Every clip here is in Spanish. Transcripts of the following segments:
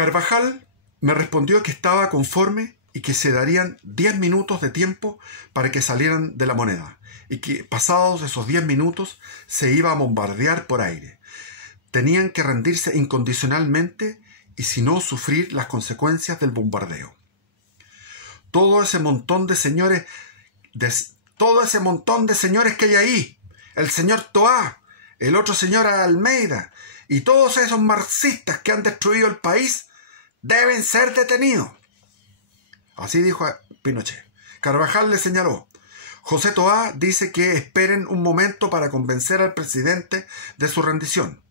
Carvajal me respondió que estaba conforme y que se darían 10 minutos de tiempo para que salieran de la Moneda y que pasados esos 10 minutos se iba a bombardear por aire. Tenían que rendirse incondicionalmente y si no sufrir las consecuencias del bombardeo. Todo ese montón de señores que hay ahí, el señor Toá, el otro señor Almeida y todos esos marxistas que han destruido el país deben ser detenidos. Así dijo Pinochet. Carvajal le señaló: José Toá dice que esperen un momento para convencer al presidente de su rendición.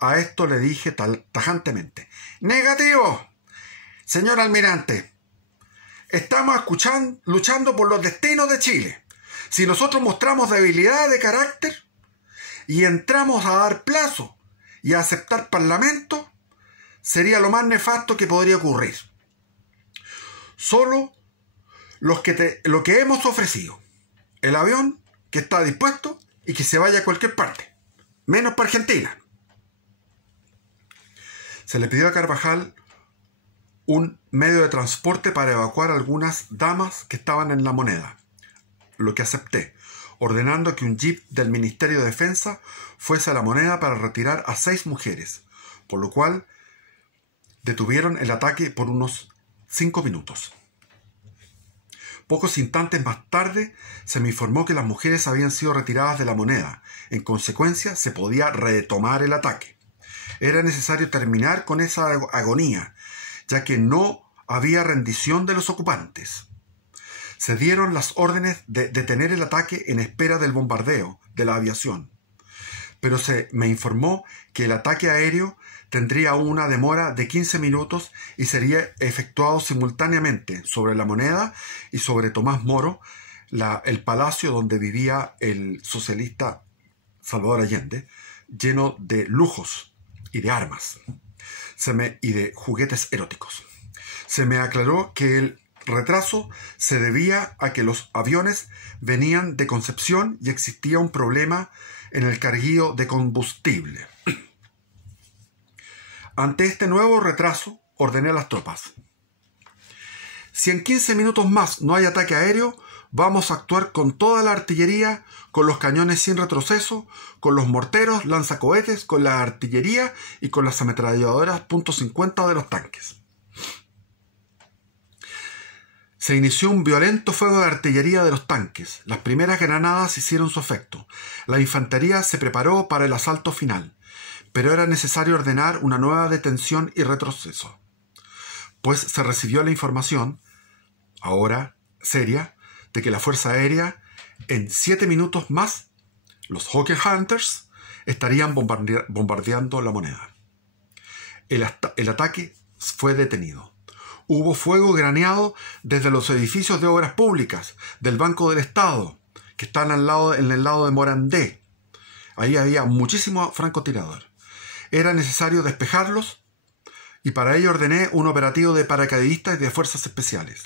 A esto le dije tajantemente: negativo, señor almirante. Estamos luchando por los destinos de Chile. Si nosotros mostramos debilidad de carácter y entramos a dar plazo y a aceptar parlamento, sería lo más nefasto que podría ocurrir. Solo lo que hemos ofrecido, el avión que está dispuesto y que se vaya a cualquier parte, menos para Argentina. Se le pidió a Carvajal un medio de transporte para evacuar a algunas damas que estaban en la Moneda, lo que acepté, ordenando que un jeep del Ministerio de Defensa fuese a la Moneda para retirar a 6 mujeres, por lo cual detuvieron el ataque por unos 5 minutos. Pocos instantes más tarde se me informó que las mujeres habían sido retiradas de la Moneda. En consecuencia, se podía retomar el ataque. Era necesario terminar con esa agonía, ya que no había rendición de los ocupantes. Se dieron las órdenes de detener el ataque en espera del bombardeo de la aviación, pero se me informó que el ataque aéreo tendría una demora de 15 minutos y sería efectuado simultáneamente sobre la Moneda y sobre Tomás Moro, el palacio donde vivía el socialista Salvador Allende, lleno de lujos y de armas y de juguetes eróticos. Se me aclaró que el retraso se debía a que los aviones venían de Concepción y existía un problema en el carguío de combustible. Ante este nuevo retraso, ordené a las tropas: si en 15 minutos más no hay ataque aéreo, vamos a actuar con toda la artillería, con los cañones sin retroceso, con los morteros, lanzacohetes, con la artillería y con las ametralladoras .50 de los tanques. Se inició un violento fuego de artillería de los tanques. Las primeras granadas hicieron su efecto. La infantería se preparó para el asalto final, pero era necesario ordenar una nueva detención y retroceso, pues se recibió la información, ahora seria, de que la Fuerza Aérea, en 7 minutos más, los Hawker Hunters, estarían bombardeando la Moneda. El ataque fue detenido. Hubo fuego graneado desde los edificios de obras públicas, del Banco del Estado, que están en el lado de Morandé. Ahí había muchísimo francotirador. Era necesario despejarlos y para ello ordené un operativo de paracaidistas y de fuerzas especiales.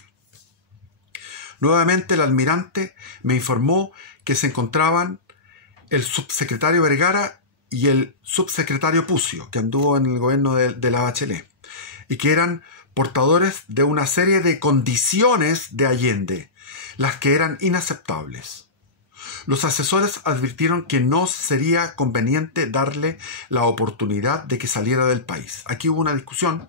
Nuevamente el almirante me informó que se encontraban el subsecretario Vergara y el subsecretario Pucio, que anduvo en el gobierno de la Bachelet, y que eran portadores de una serie de condiciones de Allende, las que eran inaceptables. Los asesores advirtieron que no sería conveniente darle la oportunidad de que saliera del país. Aquí hubo una discusión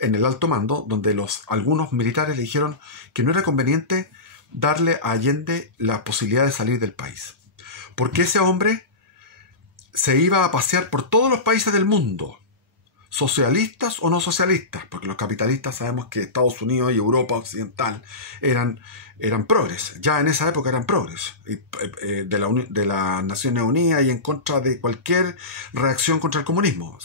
en el alto mando donde algunos militares le dijeron que no era conveniente darle a Allende la posibilidad de salir del país, porque ese hombre se iba a pasear por todos los países del mundo, socialistas o no socialistas, porque los capitalistas sabemos que Estados Unidos y Europa occidental eran progres, ya en esa época eran progres de las Naciones Unidas y en contra de cualquier reacción contra el comunismo.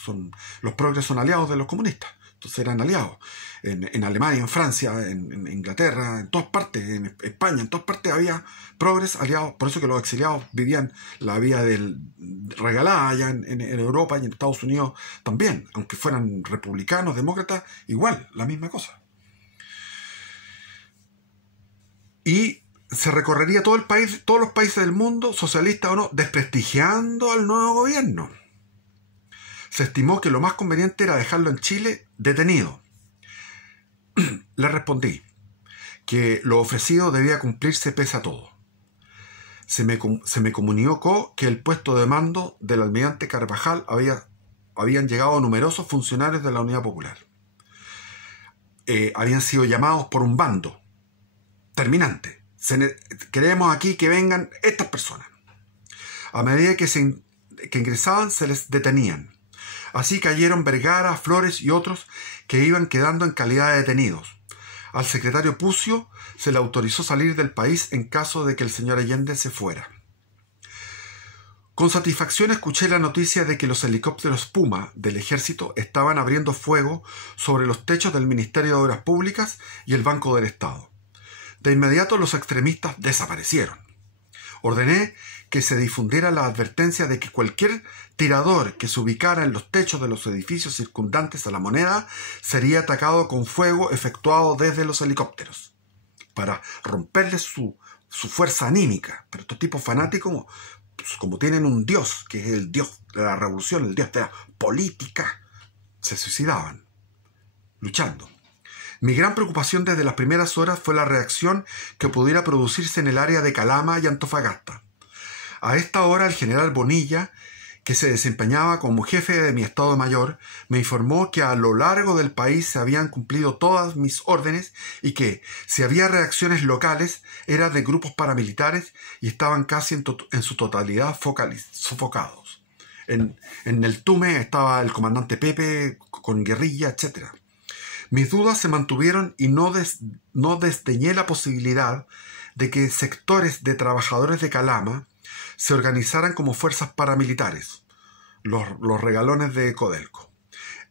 Los progres son aliados de los comunistas, entonces eran aliados. En Alemania, en Francia, en Inglaterra, en todas partes, en España, en todas partes había progres aliados. Por eso que los exiliados vivían la vida regalada allá en Europa y en Estados Unidos también. Aunque fueran republicanos, demócratas, igual, la misma cosa. Y se recorrería todo el país, todos los países del mundo, socialistas o no, desprestigiando al nuevo gobierno. Se estimó que lo más conveniente era dejarlo en Chile detenido. Le respondí que lo ofrecido debía cumplirse pese a todo. Se me comunicó que el puesto de mando del almirante Carvajal habían llegado numerosos funcionarios de la Unidad Popular. Habían sido llamados por un bando terminante. Queremos aquí que vengan estas personas. A medida que ingresaban se les detenían. Así cayeron Vergara, Flores y otros que iban quedando en calidad de detenidos. Al secretario Pucio se le autorizó salir del país en caso de que el señor Allende se fuera. Con satisfacción escuché la noticia de que los helicópteros Puma del ejército estaban abriendo fuego sobre los techos del Ministerio de Obras Públicas y el Banco del Estado. De inmediato los extremistas desaparecieron. Ordené que se difundiera la advertencia de que cualquier tirador que se ubicara en los techos de los edificios circundantes a la Moneda sería atacado con fuego efectuado desde los helicópteros, para romperles su fuerza anímica. Pero estos tipos fanáticos, pues, como tienen un dios, que es el dios de la revolución, el dios de la política, se suicidaban, luchando. Mi gran preocupación desde las primeras horas fue la reacción que pudiera producirse en el área de Calama y Antofagasta. A esta hora el general Bonilla, que se desempeñaba como jefe de mi Estado Mayor, me informó que a lo largo del país se habían cumplido todas mis órdenes y que, si había reacciones locales, eran de grupos paramilitares y estaban casi en su totalidad sofocados. En el Tume estaba el comandante Pepe con guerrilla, etc. Mis dudas se mantuvieron y no desdeñé la posibilidad de que sectores de trabajadores de Calama se organizaran como fuerzas paramilitares, los regalones de Codelco.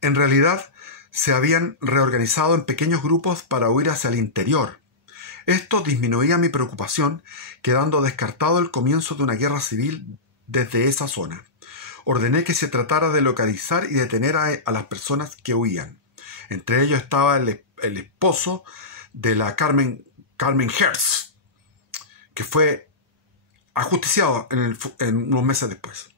En realidad, se habían reorganizado en pequeños grupos para huir hacia el interior. Esto disminuía mi preocupación, quedando descartado el comienzo de una guerra civil desde esa zona. Ordené que se tratara de localizar y detener a las personas que huían. Entre ellos estaba el esposo de la Carmen Hertz, que fue ajusticiado en unos meses después.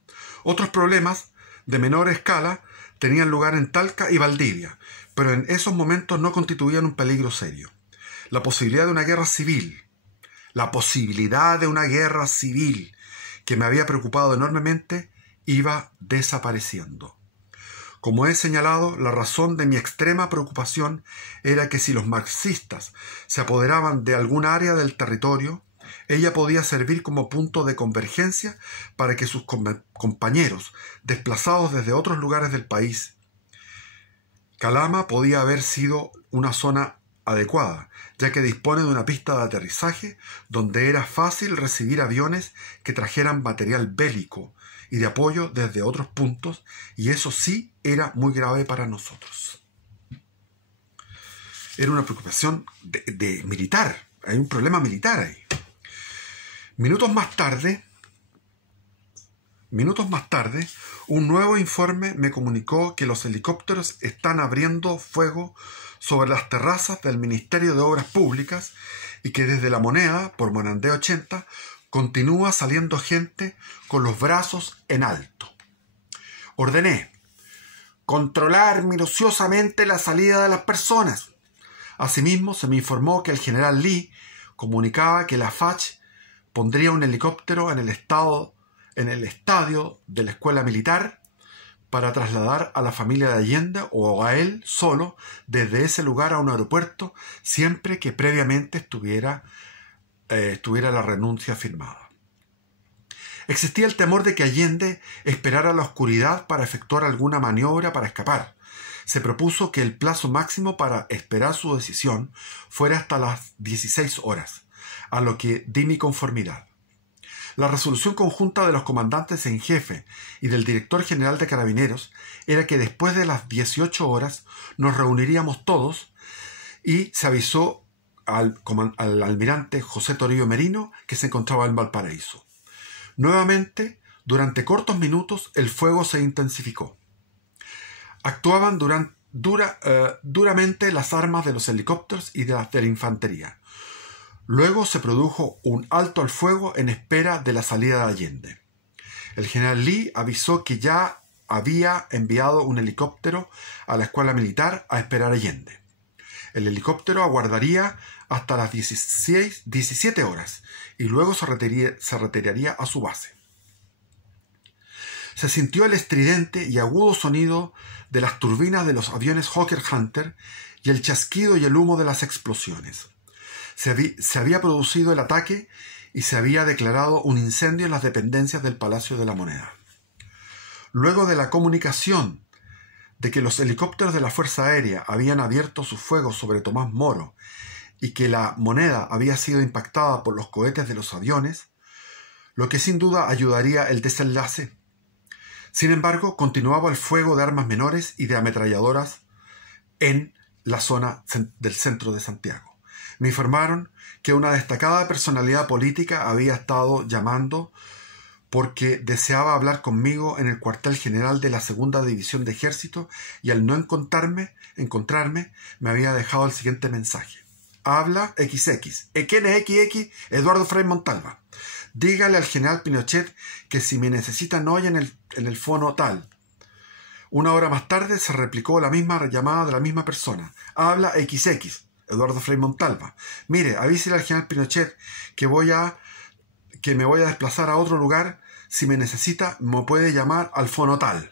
Otros problemas de menor escala tenían lugar en Talca y Valdivia, pero en esos momentos no constituían un peligro serio. La posibilidad de una guerra civil, que me había preocupado enormemente, iba desapareciendo. Como he señalado, la razón de mi extrema preocupación era que si los marxistas se apoderaban de algún área del territorio, ella podía servir como punto de convergencia para que sus compañeros, desplazados desde otros lugares del país. Calama podía haber sido una zona adecuada, ya que dispone de una pista de aterrizaje donde era fácil recibir aviones que trajeran material bélico y de apoyo desde otros puntos, y eso sí era muy grave para nosotros. Era una preocupación de militar, hay un problema militar ahí. Minutos más tarde, un nuevo informe me comunicó que los helicópteros están abriendo fuego sobre las terrazas del Ministerio de Obras Públicas y que desde la Moneda, por Morandé 80, continúa saliendo gente con los brazos en alto. Ordené controlar minuciosamente la salida de las personas. Asimismo, se me informó que el general Lee comunicaba que la FACH pondría un helicóptero en el estadio de la escuela militar para trasladar a la familia de Allende o a él solo desde ese lugar a un aeropuerto, siempre que previamente estuviera la renuncia firmada. Existía el temor de que Allende esperara la oscuridad para efectuar alguna maniobra para escapar. Se propuso que el plazo máximo para esperar su decisión fuera hasta las 16 horas, a lo que di mi conformidad. La resolución conjunta de los comandantes en jefe y del director general de Carabineros era que después de las 18 horas nos reuniríamos todos, y se avisó al almirante José Torillo Merino, que se encontraba en Valparaíso. Nuevamente, durante cortos minutos, el fuego se intensificó. Actuaban duramente las armas de los helicópteros y de la infantería. Luego se produjo un alto al fuego en espera de la salida de Allende. El general Lee avisó que ya había enviado un helicóptero a la escuela militar a esperar a Allende. El helicóptero aguardaría hasta las 17 horas y luego se retiraría a su base. Se sintió el estridente y agudo sonido de las turbinas de los aviones Hawker Hunter y el chasquido y el humo de las explosiones. Se había producido el ataque y se había declarado un incendio en las dependencias del Palacio de la Moneda. Luego de la comunicación de que los helicópteros de la Fuerza Aérea habían abierto su fuego sobre Tomás Moro y que la Moneda había sido impactada por los cohetes de los aviones, lo que sin duda ayudaría el desenlace. Sin embargo, continuaba el fuego de armas menores y de ametralladoras en la zona del centro de Santiago. Me informaron que una destacada personalidad política había estado llamando porque deseaba hablar conmigo en el cuartel general de la Segunda División de Ejército y al no encontrarme, me había dejado el siguiente mensaje. Habla XX. ¿Quién es XX? Eduardo Frei Montalva. Dígale al general Pinochet que si me necesitan hoy en el fono tal. Una hora más tarde se replicó la misma llamada de la misma persona. Habla XX. Eduardo Frei Montalva. Mire, avísele al general Pinochet que me voy a desplazar a otro lugar. Si me necesita, me puede llamar al fono tal.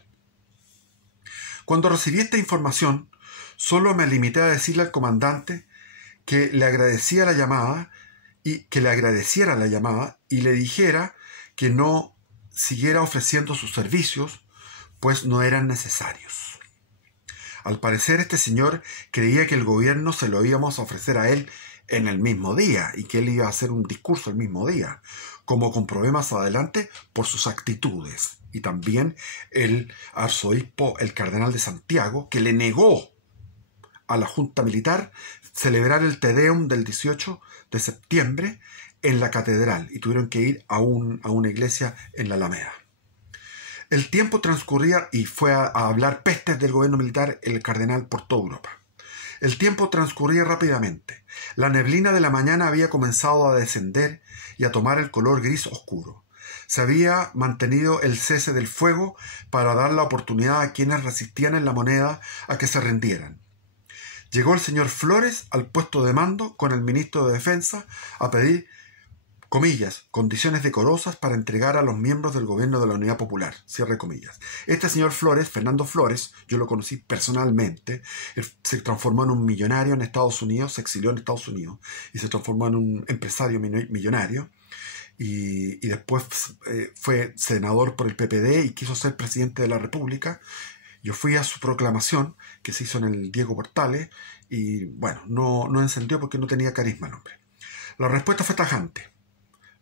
Cuando recibí esta información, solo me limité a decirle al comandante que le agradeciera la llamada y le dijera que no siguiera ofreciendo sus servicios, pues no eran necesarios. Al parecer, este señor creía que el gobierno se lo íbamos a ofrecer a él en el mismo día y que él iba a hacer un discurso el mismo día, como comprobé más adelante por sus actitudes. Y también el arzobispo, el cardenal de Santiago, que le negó a la Junta Militar celebrar el Te Deum del 18 de septiembre en la catedral y tuvieron que ir a una iglesia en la Alameda. El tiempo transcurría y fue a hablar pestes del gobierno militar el cardenal por toda Europa. El tiempo transcurría rápidamente. La neblina de la mañana había comenzado a descender y a tomar el color gris oscuro. Se había mantenido el cese del fuego para dar la oportunidad a quienes resistían en la Moneda a que se rindieran. Llegó el señor Flores al puesto de mando con el ministro de Defensa a pedir, comillas, condiciones decorosas para entregar a los miembros del gobierno de la Unidad Popular, cierre comillas. Este señor Flores, Fernando Flores, yo lo conocí personalmente, se transformó en un millonario en Estados Unidos, se exilió en Estados Unidos y se transformó en un empresario millonario y después fue senador por el PPD y quiso ser presidente de la República. Yo fui a su proclamación que se hizo en el Diego Portales y bueno, no encendió porque no tenía carisma el hombre. La respuesta fue tajante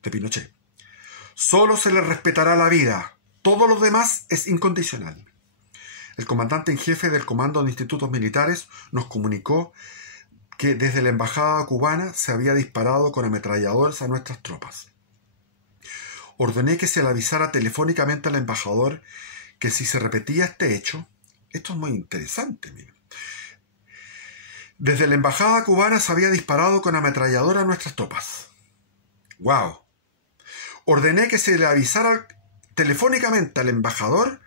de Pinochet. Solo se le respetará la vida. Todo lo demás es incondicional. El comandante en jefe del Comando de Institutos Militares nos comunicó que desde la embajada cubana se había disparado con ametralladores a nuestras tropas. Ordené que se le avisara telefónicamente al embajador que si se repetía este hecho, esto es muy interesante, miren. Desde la embajada cubana se había disparado con ametrallador a nuestras tropas. ¡Wow! Ordené que se le avisara telefónicamente al embajador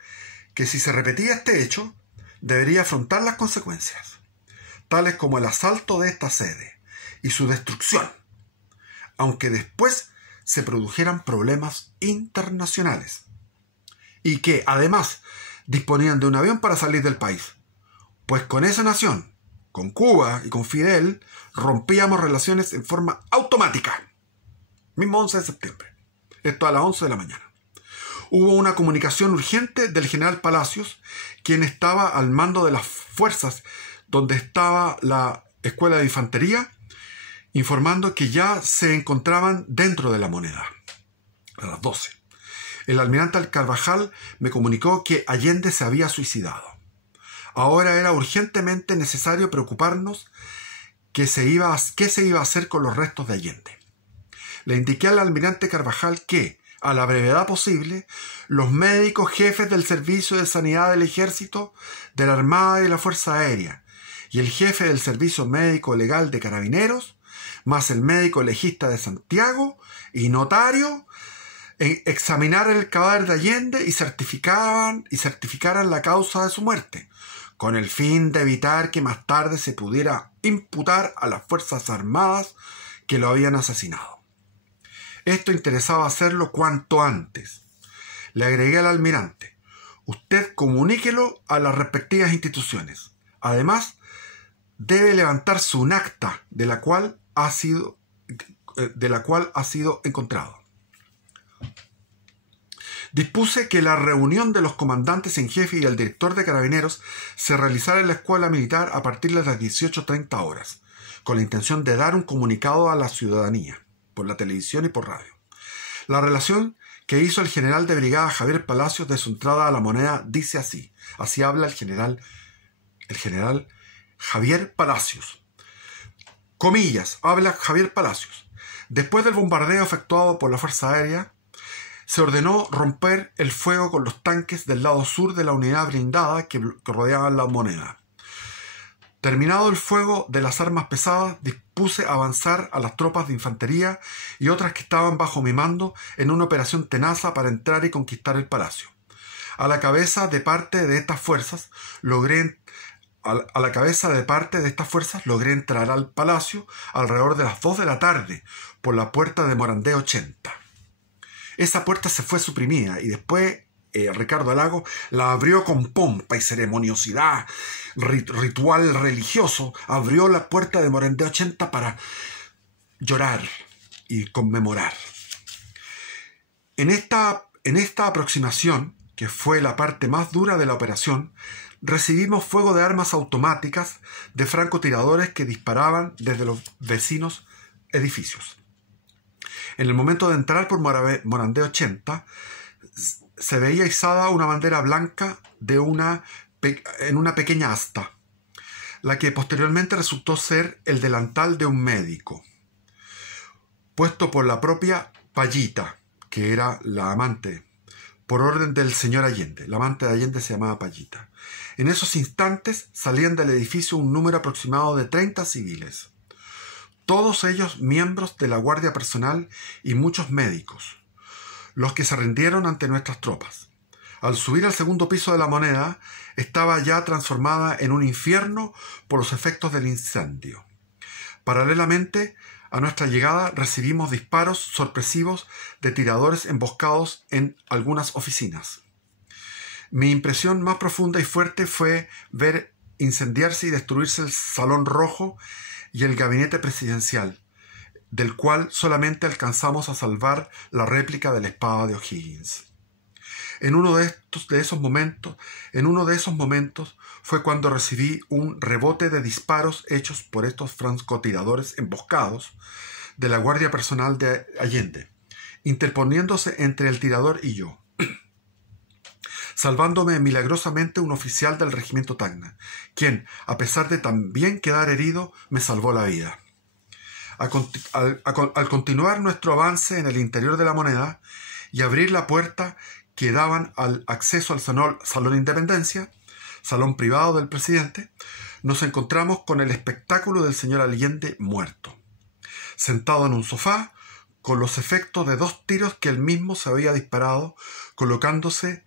que si se repetía este hecho, debería afrontar las consecuencias, tales como el asalto de esta sede y su destrucción, aunque después se produjeran problemas internacionales, y que, además, disponían de un avión para salir del país, pues con esa nación, con Cuba y con Fidel, rompíamos relaciones en forma automática. Mismo 11 de septiembre. Esto a las 11 de la mañana. Hubo una comunicación urgente del general Palacios, quien estaba al mando de las fuerzas donde estaba la escuela de infantería, informando que ya se encontraban dentro de la Moneda. A las 12. El almirante Carvajal me comunicó que Allende se había suicidado. Ahora era urgentemente necesario preocuparnos qué se iba a hacer con los restos de Allende. Le indiqué al almirante Carvajal que, a la brevedad posible, los médicos jefes del Servicio de Sanidad del Ejército, de la Armada y de la Fuerza Aérea, y el jefe del Servicio Médico Legal de Carabineros, más el médico legista de Santiago y notario, examinaran el cadáver de Allende y certificaran la causa de su muerte, con el fin de evitar que más tarde se pudiera imputar a las Fuerzas Armadas que lo habían asesinado. Esto interesaba hacerlo cuanto antes. Le agregué al almirante: usted comuníquelo a las respectivas instituciones. Además, debe levantarse un acta de la cual ha sido encontrado. Dispuse que la reunión de los comandantes en jefe y el director de Carabineros se realizara en la escuela militar a partir de las 18:30 horas, con la intención de dar un comunicado a la ciudadanía, por la televisión y por radio. La relación que hizo el general de brigada Javier Palacios de su entrada a La Moneda dice así. Así habla el general Javier Palacios. Comillas, habla Javier Palacios. Después del bombardeo efectuado por la Fuerza Aérea, se ordenó romper el fuego con los tanques del lado sur de la unidad blindada que rodeaban La Moneda. Terminado el fuego de las armas pesadas, dispuse a avanzar a las tropas de infantería y otras que estaban bajo mi mando en una operación tenaza para entrar y conquistar el palacio. A la cabeza de parte de estas fuerzas logré entrar al palacio alrededor de las 2 de la tarde por la puerta de Morandé 80. Esa puerta se fue suprimida y después Ricardo Lago la abrió con pompa y ceremoniosidad, ritual religioso. Abrió la puerta de Morandé 80 para llorar y conmemorar. En esta aproximación, que fue la parte más dura de la operación, recibimos fuego de armas automáticas de francotiradores que disparaban desde los vecinos edificios. En el momento de entrar por Morandé 80, se veía izada una bandera blanca en una pequeña asta, la que posteriormente resultó ser el delantal de un médico, puesto por la propia Payita, que era la amante, por orden del señor Allende. La amante de Allende se llamaba Payita. En esos instantes salían del edificio un número aproximado de 30 civiles, todos ellos miembros de la Guardia Personal y muchos médicos, los que se rindieron ante nuestras tropas. Al subir al segundo piso de La Moneda, estaba ya transformada en un infierno por los efectos del incendio. Paralelamente a nuestra llegada recibimos disparos sorpresivos de tiradores emboscados en algunas oficinas. Mi impresión más profunda y fuerte fue ver incendiarse y destruirse el Salón Rojo y el gabinete presidencial, del cual solamente alcanzamos a salvar la réplica de la espada de O'Higgins. En uno de esos momentos fue cuando recibí un rebote de disparos hechos por estos francotiradores emboscados de la Guardia Personal de Allende, interponiéndose entre el tirador y yo, salvándome milagrosamente un oficial del regimiento Tacna, quien, a pesar de también quedar herido, me salvó la vida. Al continuar nuestro avance en el interior de La Moneda y abrir la puerta que daban al acceso al Salón Independencia, salón privado del presidente, nos encontramos con el espectáculo del señor Allende muerto, sentado en un sofá, con los efectos de 2 tiros que él mismo se había disparado, colocándose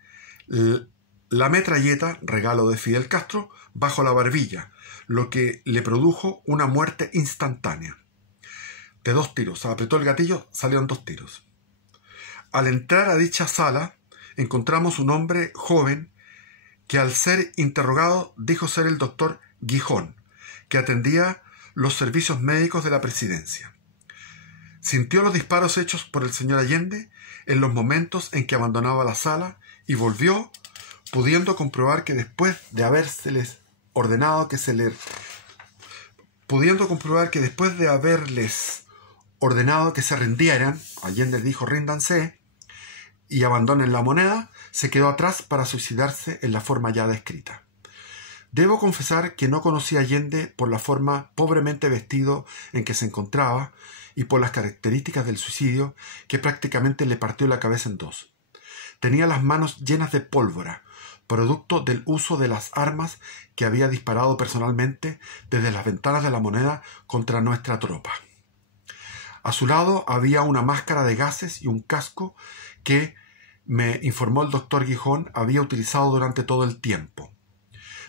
la metralleta, regalo de Fidel Castro, bajo la barbilla, lo que le produjo una muerte instantánea. De 2 tiros. Apretó el gatillo, salieron 2 tiros. Al entrar a dicha sala, encontramos un hombre joven que, al ser interrogado, dijo ser el doctor Gijón, que atendía los servicios médicos de la presidencia. Sintió los disparos hechos por el señor Allende en los momentos en que abandonaba la sala y volvió, pudiendo comprobar que después de haberles ordenado que se rindieran, Allende dijo: ríndanse y abandonen La Moneda, se quedó atrás para suicidarse en la forma ya descrita. Debo confesar que no conocí a Allende por la forma pobremente vestido en que se encontraba y por las características del suicidio, que prácticamente le partió la cabeza en 2. Tenía las manos llenas de pólvora, producto del uso de las armas que había disparado personalmente desde las ventanas de La Moneda contra nuestra tropa. A su lado había una máscara de gases y un casco que, me informó el doctor Gijón, había utilizado durante todo el tiempo.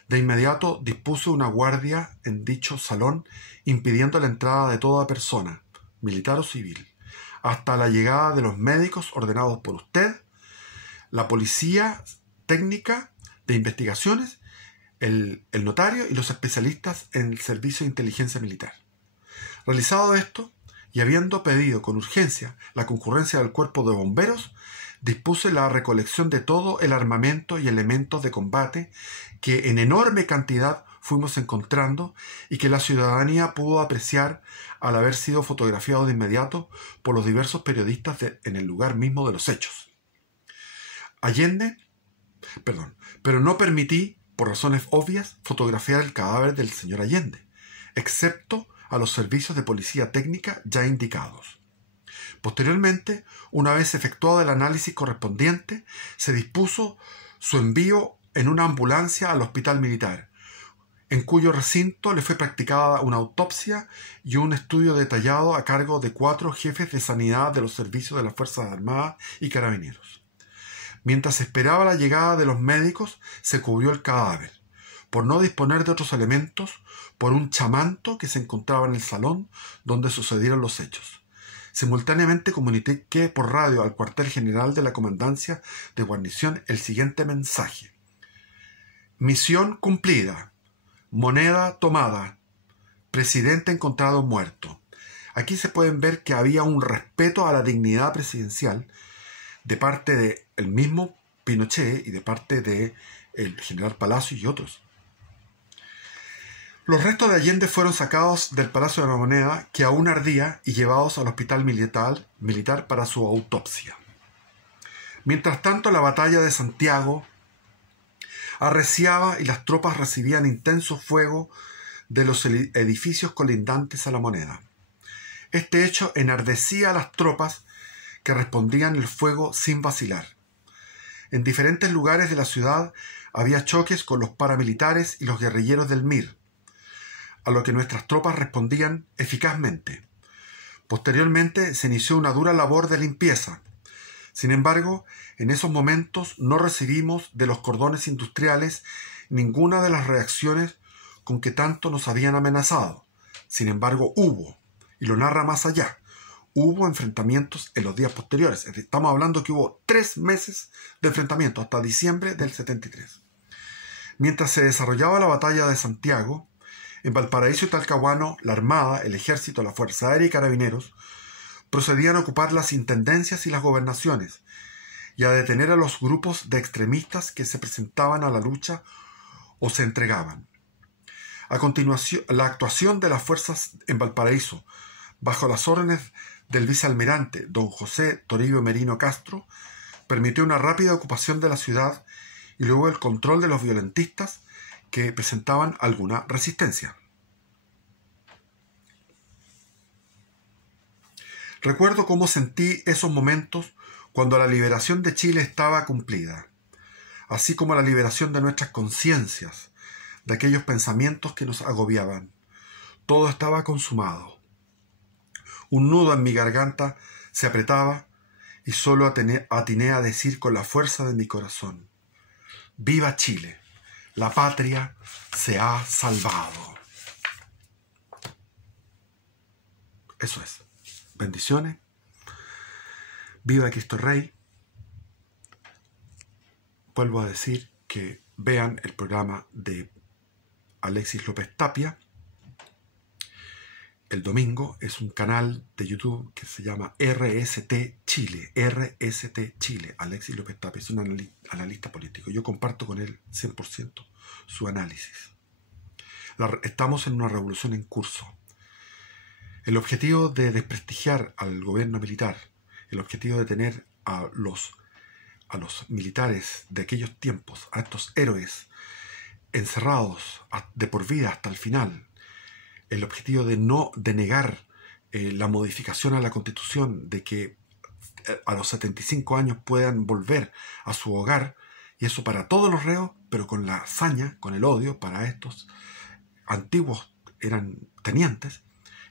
De inmediato dispuso una guardia en dicho salón, impidiendo la entrada de toda persona, militar o civil, hasta la llegada de los médicos ordenados por usted, la policía técnica de investigaciones, el notario y los especialistas en el servicio de inteligencia militar. Realizado esto, y habiendo pedido con urgencia la concurrencia del cuerpo de bomberos, dispuse la recolección de todo el armamento y elementos de combate que en enorme cantidad fuimos encontrando y que la ciudadanía pudo apreciar al haber sido fotografiado de inmediato por los diversos periodistas en el lugar mismo de los hechos. Pero no permití, por razones obvias, fotografiar el cadáver del señor Allende, excepto a los servicios de policía técnica ya indicados. Posteriormente, una vez efectuado el análisis correspondiente, se dispuso su envío en una ambulancia al hospital militar, en cuyo recinto le fue practicada una autopsia y un estudio detallado a cargo de 4 jefes de sanidad de los servicios de las Fuerzas Armadas y Carabineros. Mientras esperaba la llegada de los médicos, se cubrió el cadáver, por no disponer de otros elementos, por un chamanto que se encontraba en el salón donde sucedieron los hechos. Simultáneamente comuniqué por radio al cuartel general de la Comandancia de Guarnición el siguiente mensaje: misión cumplida, moneda tomada, presidente encontrado muerto. Aquí se pueden ver que había un respeto a la dignidad presidencial de parte del mismo Pinochet y de parte del general Palacio y otros. Los restos de Allende fueron sacados del Palacio de la Moneda, que aún ardía, y llevados al hospital militar para su autopsia. Mientras tanto, la batalla de Santiago arreciaba y las tropas recibían intenso fuego de los edificios colindantes a la Moneda. Este hecho enardecía a las tropas, que respondían el fuego sin vacilar. En diferentes lugares de la ciudad había choques con los paramilitares y los guerrilleros del MIR, a lo que nuestras tropas respondían eficazmente. Posteriormente se inició una dura labor de limpieza. Sin embargo, en esos momentos no recibimos de los cordones industriales ninguna de las reacciones con que tanto nos habían amenazado. Sin embargo, hubo, y lo narra Más Allá, hubo enfrentamientos en los días posteriores. Estamos hablando que hubo 3 meses de enfrentamiento, hasta diciembre del 73. Mientras se desarrollaba la batalla de Santiago, en Valparaíso y Talcahuano, la Armada, el Ejército, la Fuerza Aérea y Carabineros procedían a ocupar las intendencias y las gobernaciones y a detener a los grupos de extremistas que se presentaban a la lucha o se entregaban. A continuación, la actuación de las fuerzas en Valparaíso, bajo las órdenes del vicealmirante don José Toribio Merino Castro, permitió una rápida ocupación de la ciudad y luego el control de los violentistas que presentaban alguna resistencia. Recuerdo cómo sentí esos momentos cuando la liberación de Chile estaba cumplida, así como la liberación de nuestras conciencias, de aquellos pensamientos que nos agobiaban. Todo estaba consumado. Un nudo en mi garganta se apretaba y solo atiné a decir con la fuerza de mi corazón: ¡Viva Chile! La patria se ha salvado. Eso es. Bendiciones. Viva Cristo Rey. Vuelvo a decir que vean el programa de Alexis López Tapia. El domingo es un canal de YouTube que se llama RST Chile. RST Chile. Alexis López Tapia es un analista político. Yo comparto con él 100% su análisis. Estamos en una revolución en curso. El objetivo de desprestigiar al gobierno militar, el objetivo de tener a los militares de aquellos tiempos, a estos héroes, encerrados de por vida hasta el final, el objetivo de negar la modificación a la Constitución, de que a los 75 años puedan volver a su hogar, y eso para todos los reos, pero con la hazaña, con el odio para estos antiguos eran tenientes.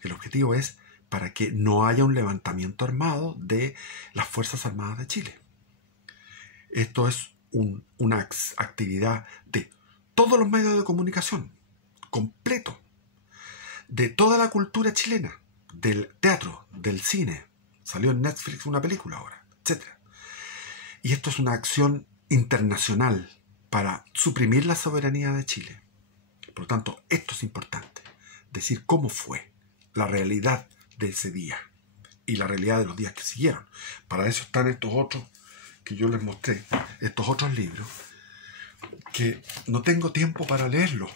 El objetivo es para que no haya un levantamiento armado de las Fuerzas Armadas de Chile. Esto es una actividad de todos los medios de comunicación, completo, de toda la cultura chilena, del teatro, del cine. Salió en Netflix una película ahora, etcétera. Y esto es una acción internacional para suprimir la soberanía de Chile. Por lo tanto, esto es importante, decir cómo fue la realidad de ese día y la realidad de los días que siguieron. Para eso están estos otros que yo les mostré, estos otros libros, que no tengo tiempo para leerlos.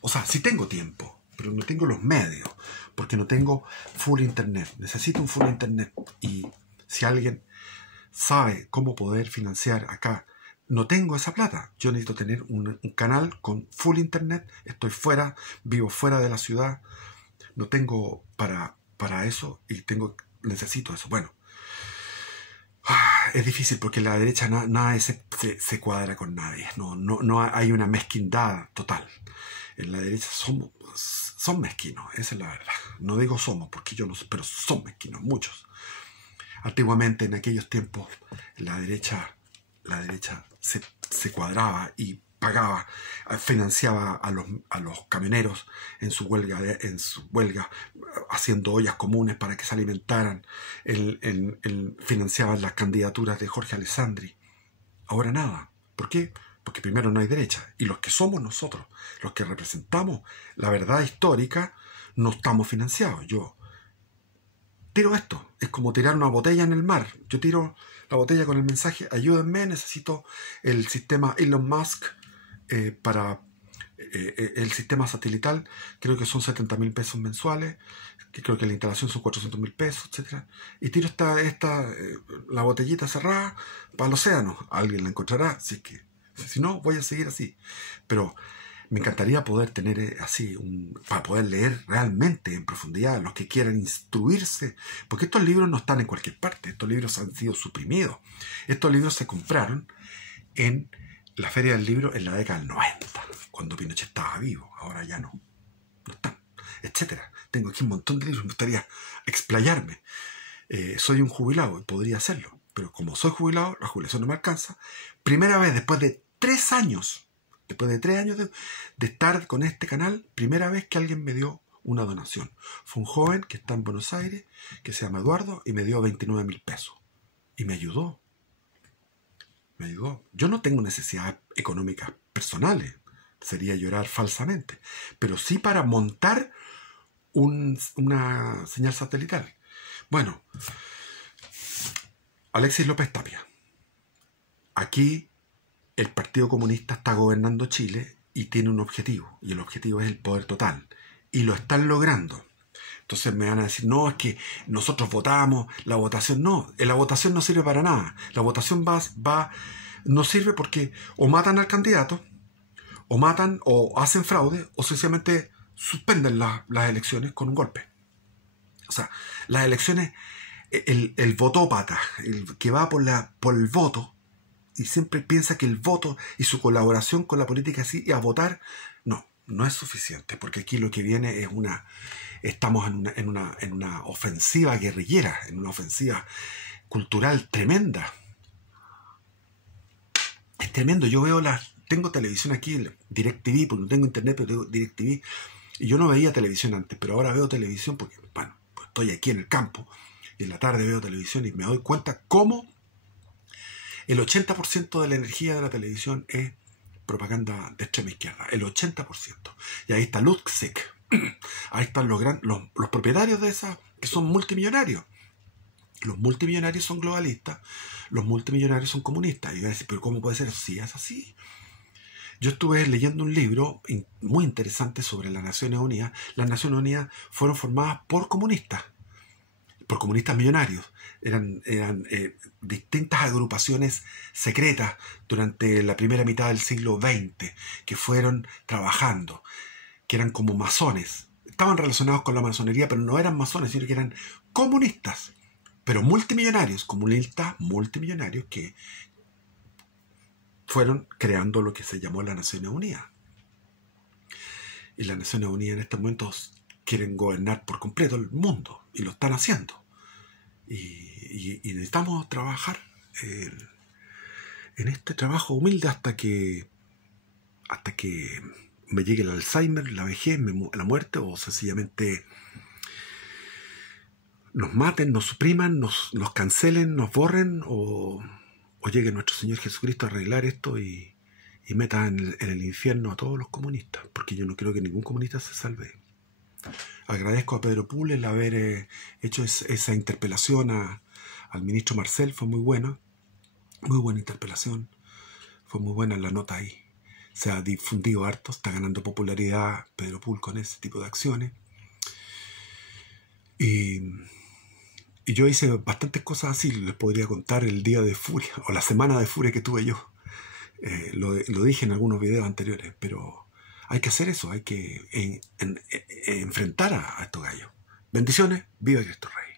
O sea, sí tengo tiempo, pero no tengo los medios, porque no tengo full internet. Necesito un full internet. Y si alguien sabe cómo poder financiar acá, no tengo esa plata. Yo necesito tener un canal con full internet. Estoy fuera, vivo fuera de la ciudad. No tengo para eso y necesito eso. Bueno, es difícil porque en la derecha nadie se cuadra con nadie. No hay una mezquindad total. En la derecha son mezquinos, esa es la verdad. No digo somos, porque yo no sé, pero son mezquinos, muchos. Antiguamente, en aquellos tiempos, la derecha se cuadraba y pagaba, financiaba a los camioneros en su huelga, haciendo ollas comunes para que se alimentaran. Financiaban las candidaturas de Jorge Alessandri. Ahora nada. ¿Por qué? Porque primero no hay derecha. Y los que somos nosotros, los que representamos la verdad histórica, no estamos financiados. Yo tiro esto. Es como tirar una botella en el mar. Yo tiro la botella con el mensaje: ayúdenme, necesito el sistema Elon Musk para el sistema satelital. Creo que son 70.000 pesos mensuales. Que creo que la instalación son 400.000 pesos, etc. Y tiro la botellita cerrada para el océano. Alguien la encontrará. Si no, voy a seguir así. Pero me encantaría poder tener así, para poder leer realmente en profundidad, los que quieran instruirse, porque estos libros no están en cualquier parte, estos libros han sido suprimidos. Estos libros se compraron en la Feria del Libro en la década del 90, cuando Pinochet estaba vivo. Ahora ya no están, etcétera. Tengo aquí un montón de libros, me gustaría explayarme. Soy un jubilado y podría hacerlo, pero como soy jubilado, la jubilación no me alcanza. Primera vez después de 3 años, de estar con este canal, primera vez que alguien me dio una donación. Fue un joven que está en Buenos Aires, que se llama Eduardo, y me dio 29.000 pesos. Y me ayudó. Yo no tengo necesidades económicas personales, sería llorar falsamente, pero sí para montar una señal satelital. Bueno, Alexis López Tapia. Aquí el Partido Comunista está gobernando Chile y tiene un objetivo, y el objetivo es el poder total, y lo están logrando. Entonces me van a decir: no, es que nosotros votamos, la votación no, la votación no sirve para nada. La votación no sirve porque o matan al candidato, o matan o hacen fraude, o sencillamente suspenden las elecciones con un golpe. O sea, las elecciones, el votópata, el que va por el voto, y siempre piensa que el voto y su colaboración con la política así y a votar, no es suficiente, porque aquí lo que viene es estamos en una ofensiva guerrillera, en una ofensiva cultural tremenda. Es tremendo. Yo tengo televisión aquí, DirecTV, porque no tengo internet, pero tengo DirecTV, y yo no veía televisión antes, pero ahora veo televisión porque, bueno, pues estoy aquí en el campo, y en la tarde veo televisión y me doy cuenta cómo el 80% de la energía de la televisión es propaganda de extrema izquierda. El 80%. Y ahí está Luxek. Ahí están los propietarios de esa, que son multimillonarios. Los multimillonarios son globalistas. Los multimillonarios son comunistas. Y yo voy a decir: ¿pero cómo puede ser eso? Sí, es así. Yo estuve leyendo un libro muy interesante sobre las Naciones Unidas. Las Naciones Unidas fueron formadas por comunistas millonarios. Eran distintas agrupaciones secretas durante la primera mitad del siglo XX que fueron trabajando, que eran como masones. Estaban relacionados con la masonería, pero no eran masones, sino que eran comunistas, pero comunistas multimillonarios que fueron creando lo que se llamó las Naciones Unidas. Y las Naciones Unidas en estos momentos quieren gobernar por completo el mundo, y lo están haciendo. Y necesitamos trabajar en este trabajo humilde hasta que me llegue el Alzheimer, la vejez, la muerte, o sencillamente nos maten, nos supriman, nos cancelen, nos borren, o llegue nuestro Señor Jesucristo a arreglar esto y meta en el infierno a todos los comunistas, porque yo no creo que ningún comunista se salve. Agradezco a Pedro Pull el haber hecho esa interpelación al ministro Marcel, fue muy buena interpelación, fue muy buena la nota ahí. Se ha difundido harto, está ganando popularidad Pedro Pull con ese tipo de acciones. Y yo hice bastantes cosas así, les podría contar el día de furia, o la semana de furia que tuve yo. Lo dije en algunos videos anteriores, pero hay que hacer eso, hay que enfrentar a estos gallos. Bendiciones, viva Cristo Rey.